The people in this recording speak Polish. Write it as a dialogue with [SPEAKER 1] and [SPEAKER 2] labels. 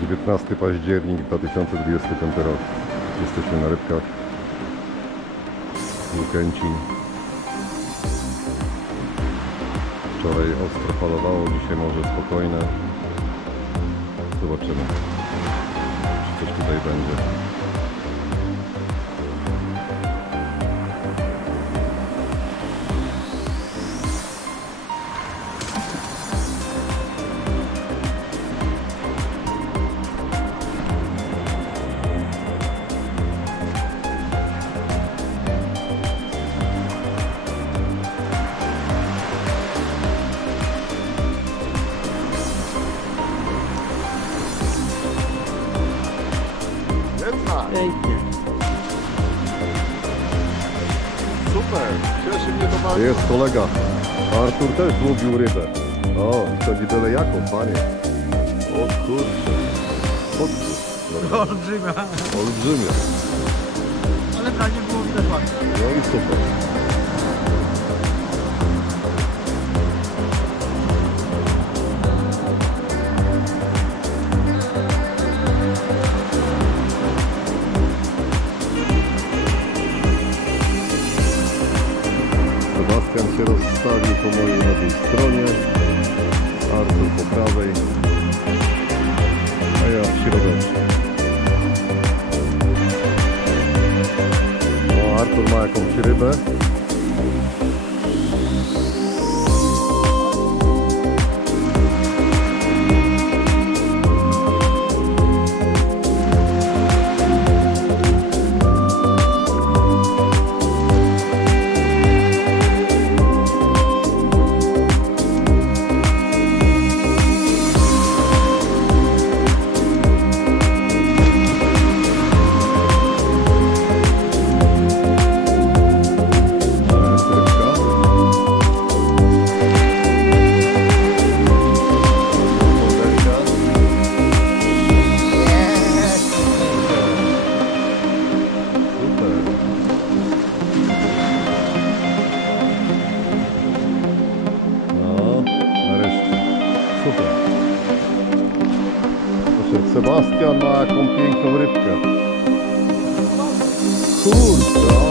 [SPEAKER 1] 19 październik 2025 rok. Jesteśmy na rybkach. Łukęcin. Wczoraj ostro falowało, dzisiaj może spokojne. Zobaczymy, czy coś tutaj będzie.
[SPEAKER 2] Pięknie.
[SPEAKER 3] super, cieszy mnie to bardzo.
[SPEAKER 1] Jest kolega. Artur też lubił rybę. O, to nie byle jaką, panie. O kurczę. Podpór.
[SPEAKER 2] Olbrzymia.
[SPEAKER 1] Olbrzymia.
[SPEAKER 2] Ale w razie było widać ładnie.
[SPEAKER 1] No i super. Się rozstawił po mojej lewej stronie, Artur po prawej, a ja w środeczku. O, Artur ma jakąś rybę. Sebastian ma jaką piękną rybkę. Kurczę. No.